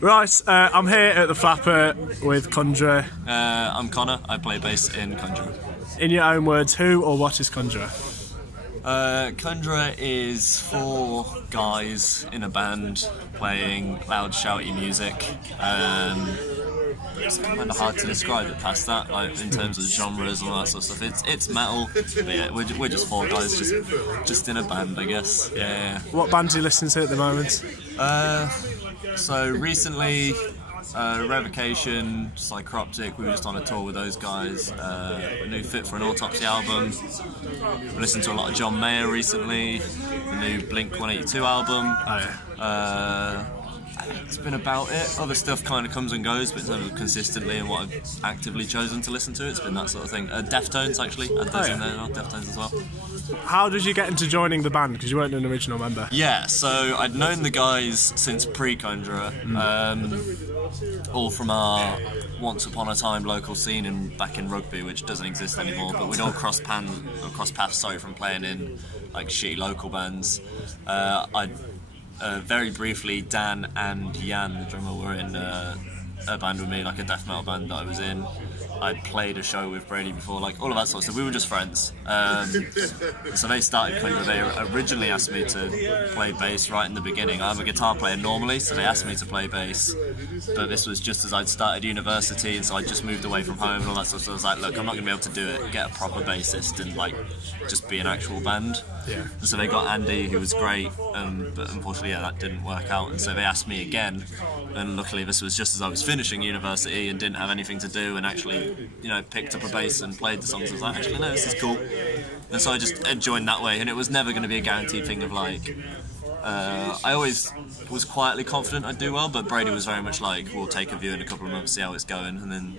Right, I'm here at the Flapper with Conjurer. I'm Connor, I play bass in Conjurer. In your own words, who or what is Conjurer? Conjurer is 4 guys in a band playing loud, shouty music. It's kind of hard to describe it past that, like in terms of genres and all that sort of stuff. It's metal, but yeah, we're just 4 guys just in a band, I guess. Yeah. What band do you listen to at the moment? So recently, Revocation, Psychroptic, we were just on a tour with those guys. A new Fit for an Autopsy album. We listened to a lot of John Mayer recently. The new Blink-182 album. Oh yeah. It's been about it. Other stuff kind of comes and goes, but in terms of consistently and what I've actively chosen to listen to, it's been that sort of thing. Deftones, actually. Add those in there, Deftones as well. How did you get into joining the band? Because you weren't an original member. Yeah, so I'd known the guys since pre-Conjurer, all from our once upon a time local scene back in Rugby, which doesn't exist anymore, but we'd all cross paths from playing in like shitty local bands. Very briefly, Dan and Jan, the drummer, were in a band with me, like a death metal band that I was in. I'd played a show with Brady before, like all of that sort of stuff. We were just friends. So they started Conjurer. They originally asked me to play bass right in the beginning. I'm a guitar player normally, so they asked me to play bass. But this was just as I'd started university, and so I just moved away from home and all that sort of stuff. So I was like, look, I'm not going to be able to do it. Get a proper bassist and like just be an actual band. Yeah. And so they got Andy, who was great, but unfortunately, yeah, that didn't work out. And so they asked me again. And luckily, this was just as I was finishing university and didn't have anything to do, and actually, you know, picked up a bass and played the songs. I was like, actually, no, this is cool. And so I just joined that way. And it was never going to be a guaranteed thing of like. I always was quietly confident I'd do well, but Brady was very much like, we'll take a view in a couple of months, see how it's going, and then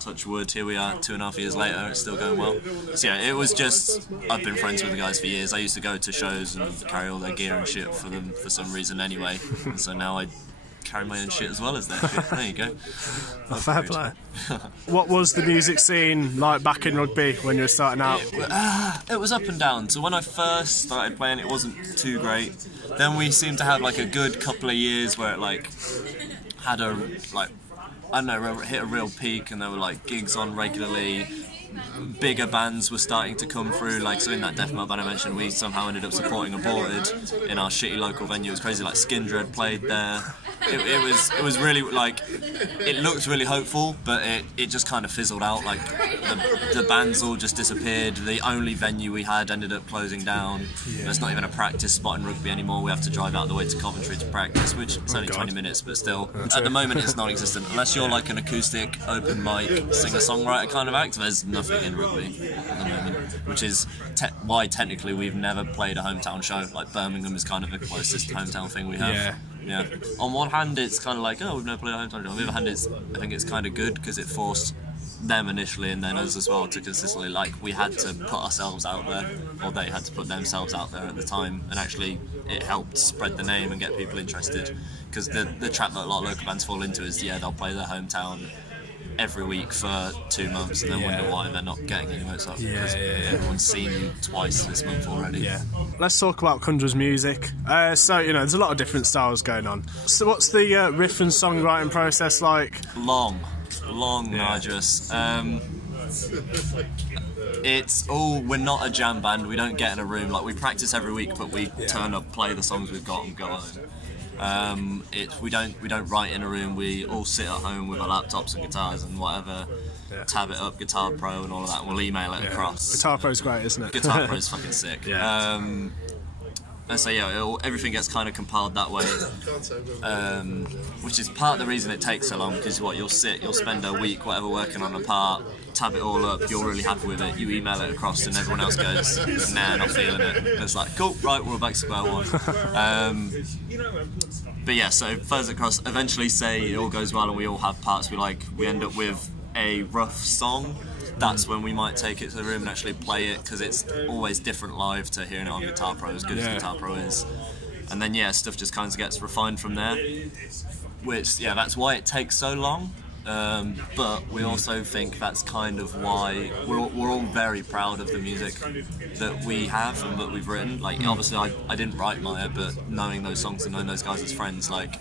touch wood, here we are 2.5 years later, it's still going well. So yeah, it was just, I've been friends with the guys for years. I used to go to shows and carry all their gear and shit for them for some reason anyway, and so now I carry my own shit as well as their shit. There you go. Fair play. What was the music scene like back in Rugby when you were starting out? It was up and down. So when I first started playing, it wasn't too great. Then we seemed to have like a good couple of years where it like had a like, I don't know, hit a real peak, and there were like gigs on regularly. Bigger bands were starting to come through, like so in that death metal band I mentioned, we somehow ended up supporting Aborted in our shitty local venue. It was crazy, like Skindred played there. It was really like, it looked really hopeful, but it just kind of fizzled out. Like the bands all just disappeared. The only venue we had ended up closing down. Yeah. There's not even a practice spot in Rugby anymore. We have to drive out the way to Coventry to practice, which is only 20 minutes, but still, at the moment it's non-existent. Unless you're like an acoustic, open mic, singer-songwriter kind of act, there's nothing in Rugby at the moment, which is why technically we've never played a hometown show. Like Birmingham is kind of the closest hometown thing we have. Yeah. On one hand, it's kind of like, oh, we've never played a hometown show. On the other hand, I think it's kind of good because it forced them initially and then us as well to consistently, like, we had to put ourselves out there, or they had to put themselves out there at the time, and actually it helped spread the name and get people interested. Because the trap that a lot of local bands fall into is, yeah, they'll play their hometown every week for 2 months and then wonder why they're not getting anywhere. So everyone's seen you twice this month already. Yeah. Let's talk about Conjurer's music. So, you know, there's a lot of different styles going on. So what's the riff and songwriting process like? Long and arduous. It's all, we're not a jam band, we don't get in a room, like we practice every week, but we turn up, play the songs we've got and go home. We don't write in a room. We all sit at home with our laptops and guitars and whatever, tab it up, Guitar Pro and all of that, and we'll email it across. Guitar Pro's great, isn't it? Guitar Pro's fucking sick. And so yeah, everything gets kind of compiled that way, which is part of the reason it takes so long, because you'll spend a week, whatever, working on a part, tab it all up, you're really happy with it, you email it across and everyone else goes, nah, not feeling it. And it's like, cool, right, we're back to square one. But yeah, so further across, eventually say it all goes well and we all have parts we end up with a rough song. That's when we might take it to the room and actually play it, because it's always different live to hearing it on Guitar Pro, as good as Guitar Pro is. And then yeah, stuff just kind of gets refined from there, which, yeah, that's why it takes so long. but we also think that's kind of why we're all very proud of the music that we have and that we've written. Like, obviously I didn't write Maya, but knowing those songs and knowing those guys as friends, like,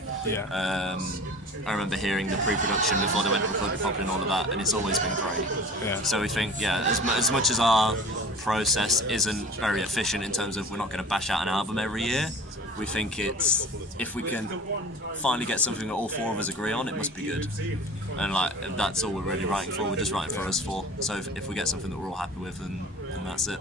I remember hearing the pre-production before they went to record properly and all of that, and it's always been great. Yeah. So we think, as much as our process isn't very efficient in terms of we're not going to bash out an album every year, we think it's, if we can finally get something that all four of us agree on, it must be good. And like, that's all we're really writing for. We're just writing for us four. So if we get something that we're all happy with, then that's it.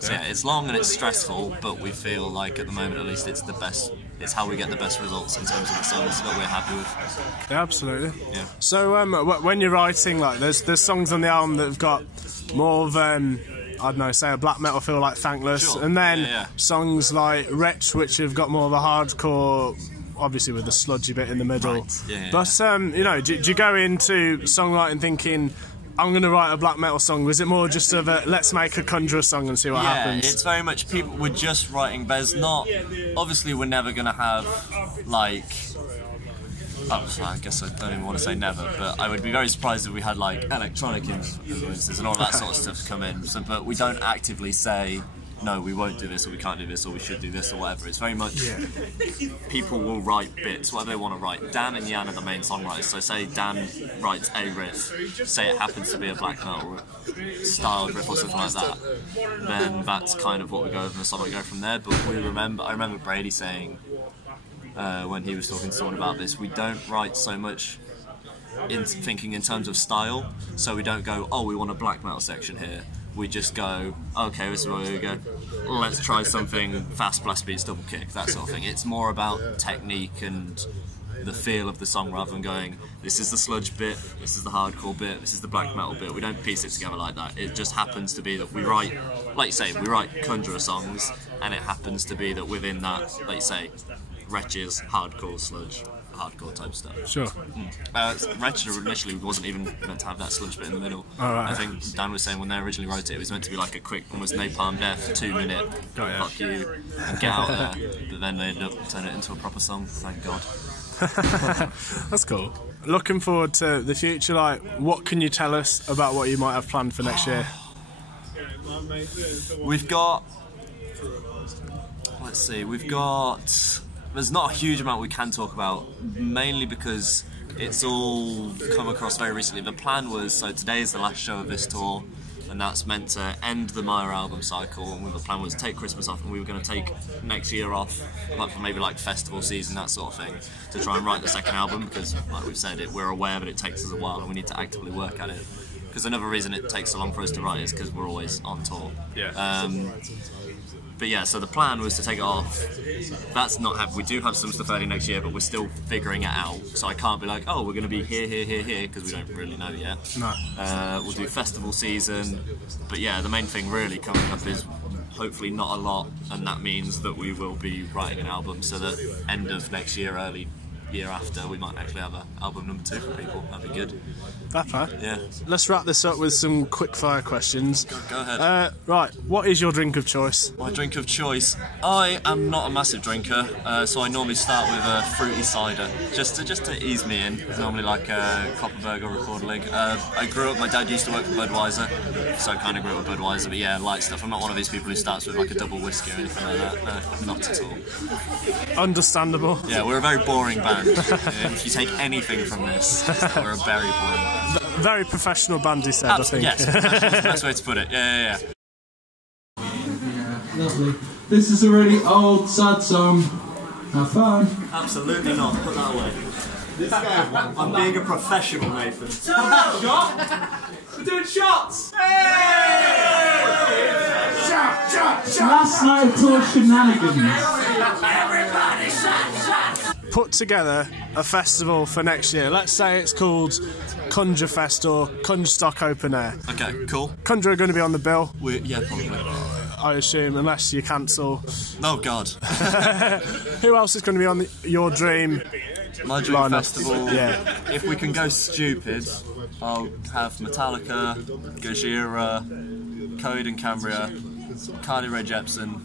So yeah, it's long and it's stressful, but we feel like at the moment at least it's the best. It's how we get the best results in terms of the songs that we're happy with. Yeah, absolutely. Yeah. So when you're writing, like, there's songs on the album that have got more of I don't know, say a black metal feel like Thankless, Sure. and then songs like Wretch, which have got more of a hardcore, obviously with the sludgy bit in the middle. Right. Yeah, but you know, do you go into songwriting thinking, I'm going to write a black metal song? Was it more just of a, let's make a Conjurer song and see what happens? Yeah, it's very much people. We're just writing. There's not. Obviously, we're never going to have like. Oh, I guess I don't even want to say never, but I would be very surprised if we had like electronic influences and all that sort of stuff come in. So, but we don't actively say, no, we won't do this, or we can't do this, or we should do this, or whatever. It's very much people will write bits, what they want to write. Dan and Jan are the main songwriters, so say Dan writes a riff, say it happens to be a black metal styled riff or something like that, then that's kind of what we go over in the song, we go from there. But I remember Brady saying, when he was talking to someone about this, we don't write so much in thinking in terms of style, so we don't go, oh, we want a black metal section here. We just go, okay, this is where we go, let's try something fast, blast beats, double kick, that sort of thing. It's more about technique and the feel of the song rather than going, this is the sludge bit, this is the hardcore bit, this is the black metal bit. We don't piece it together like that. It just happens to be that we write, like you say, we write Conjurer songs, and it happens to be that within that, like you say, Wretches, hardcore, sludge, hardcore type stuff. Sure. Wretched initially wasn't even meant to have that sludge bit in the middle. Right. I think Dan was saying when they originally wrote it was meant to be like a quick, almost napalm death, 2 minute, fuck you, and get out there. But then they ended up turning it into a proper song, thank God. That's cool. Looking forward to the future, like, what can you tell us about what you might have planned for next year? We've got, let's see, there's not a huge amount we can talk about, mainly because it's all come across very recently. The plan was, so today is the last show of this tour, and that's meant to end the Maya album cycle, and the plan was to take Christmas off, and we were going to take next year off, like for maybe like festival season, that sort of thing, to try and write the second album, because like we've said, we're aware that it takes us a while and we need to actively work at it. Because another reason it takes so long for us to write is because we're always on tour. Yeah. But yeah, so the plan was to take it off. That's not happening. We do have some stuff early next year, but we're still figuring it out. So I can't be like, oh, we're going to be here, because we don't really know yet. No. We'll do festival season. But yeah, the main thing really coming up is hopefully not a lot, and that means that we will be writing an album, so that end of next year, early year after, we might actually have an album number 2 for people. That'd be good. That far. Yeah. Let's wrap this up with some quick-fire questions. Go ahead. Right, what is your drink of choice? My drink of choice? I am not a massive drinker, so I normally start with a fruity cider, just to ease me in. Normally like a Copperberg or Recorderlig. I grew up, my dad used to work for Budweiser, so I kind of grew up with Budweiser, but yeah, light stuff. I'm not one of these people who starts with like a double whiskey or anything like that. No, not at all. Understandable. Yeah, we're a very boring band. If you take anything from this, we're a very boring band. Very professional band, you said, I think. Yes, professional is the best way to put it. Yeah. Yeah, lovely. This is a really old, sad song. Have fun. Absolutely not. Put that away. This guy, I'm being a professional, Nathan. shot! We're doing shots! Last night of tour shenanigans. Put together a festival for next year. Let's say it's called Conjure Fest or Conjure Stock Open Air. Okay, cool. Conjure are going to be on the bill, Yeah, probably. I assume, unless you cancel. Oh God. Who else is going to be on your dream? My dream lineup? festival. Yeah. If we can go stupid, I'll have Metallica, Gojira, Coed and Cambria, Carly Rae Jepsen,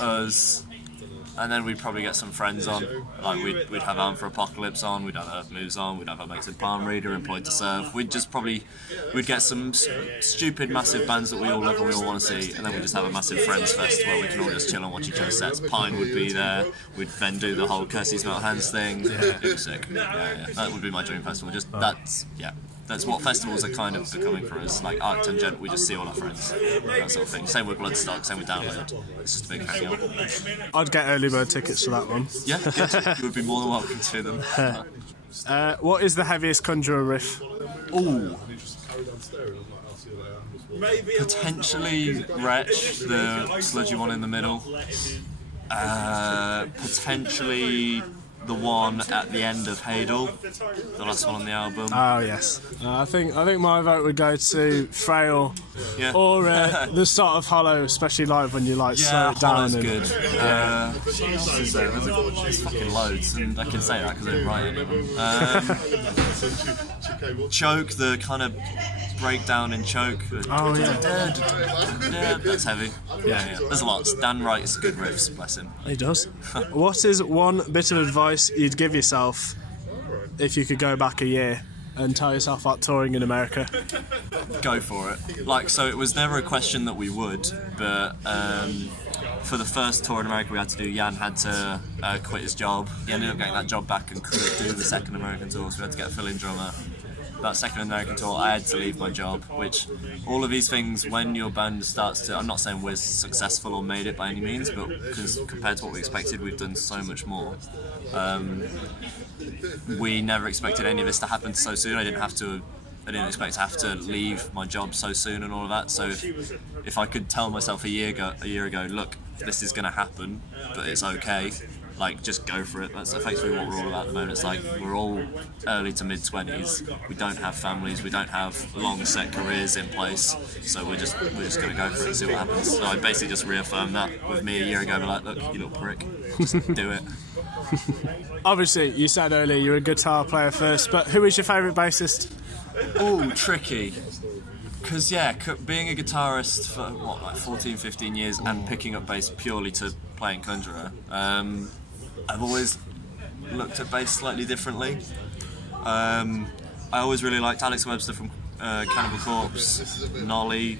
us, and then we'd probably get some friends on. Like we'd have Arm for Apocalypse on, we'd have Earth Moves on, we'd have our mates with Palm Reader, Employed to Serve. We'd get some stupid massive bands that we all love and we all want to see, and then we'd just have a massive friends fest where we can all just chill and watch each other's sets. Pine would be there. We'd then do the whole Kirsty's Metal Hands thing. It was sick. Yeah. That would be my dream festival. Just that's what festivals are kind of becoming for us. Like Arc Tangent, we just see all our friends, that sort of thing. Same with Bloodstock, same with Download. It's just a big hangout. I'd get early bird tickets for that one. Yeah, good. You would be more than welcome to them. What is the heaviest Conjurer riff? Ooh. Potentially Wretch, the sludgy one in the middle. Potentially the one at the end of Hadel, the last one on the album. Oh yes, I think my vote would go to Frail, or the start of Hollow, especially live when you like slow it down. Hollow's good. There's fucking loads, and I can say that because I didn't write any of them. Choke, the kind of breakdown in Choke. Oh yeah, that's heavy. Yeah. There's lots. Dan writes good riffs, bless him. He does. What is one bit of advice you'd give yourself if you could go back a year and tell yourself about touring in America? Go for it. Like, so it was never a question that we would, but for the first tour in America we had to do, Jan had to quit his job. He ended up getting that job back and couldn't do the second American tour, so we had to get a fill-in drummer. That second American tour, I had to leave my job, which all of these things, when your band starts to, I'm not saying we're successful or made it by any means, but because compared to what we expected, we've done so much more. We never expected any of this to happen so soon. I didn't expect to have to leave my job so soon and all of that. So if I could tell myself a year ago, look, this is going to happen, but it's okay. Like, just go for it. That's effectively what we're all about at the moment. It's like, we're all early to mid-20s. We don't have families. We don't have long set careers in place. So we're just going to go for it and see what happens. So I basically just reaffirmed that with me a year ago. Be like, look, you little prick, just do it. Obviously, you said earlier you're a guitar player first, but who is your favourite bassist? Oh, tricky. Because, being a guitarist for, like 14, 15 years and picking up bass purely to playing Conjurer, I've always looked at bass slightly differently. I always really liked Alex Webster from Cannibal Corpse, Nolly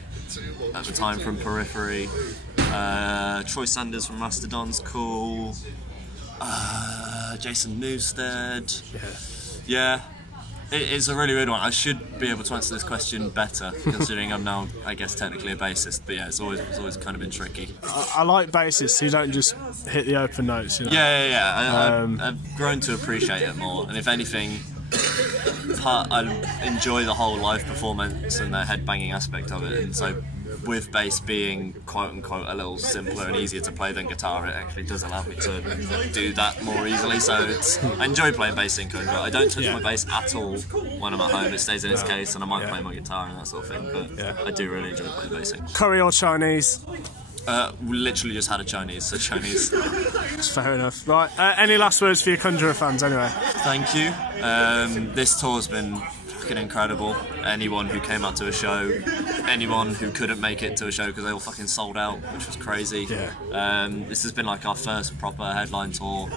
at the time from Periphery, Troy Sanders from Mastodon's cool, Jason Newsted. Yeah. It is a really weird one. I should be able to answer this question better, considering I'm now, I guess, technically a bassist. But yeah, it's always kind of been tricky. I like bassists who don't just hit the open notes. You know? Yeah. I've grown to appreciate it more, and if anything, I enjoy the whole live performance and the headbanging aspect of it. And so, with bass being quote unquote a little simpler and easier to play than guitar, it actually does allow me to do that more easily. So I enjoy playing bass in Conjurer. I don't touch my bass at all when I'm at home. It stays in its case, and I might play my guitar and that sort of thing. But I do really enjoy playing bass. Curry or Chinese? We literally just had a Chinese, so Chinese. That's fair enough. Right, any last words for your Conjurer fans anyway? Thank you. This tour's been fucking incredible. Anyone who came out to a show, anyone who couldn't make it to a show because they all fucking sold out, which was crazy. This has been like our first proper headline tour.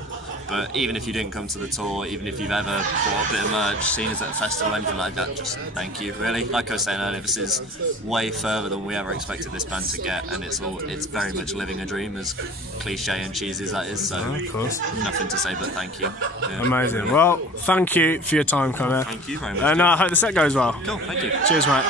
But even if you didn't come to the tour, even if you've ever bought a bit of merch, seen us at a festival, anything like that, just thank you, really. Like I was saying earlier, this is way further than we ever expected this band to get, and it's very much living a dream, as cliche and cheesy as that is, so nothing to say but thank you. Yeah. Amazing. Well, thank you for your time, Conor. Thank you very much. And I hope the set goes well. Cool, thank you. Cheers, mate.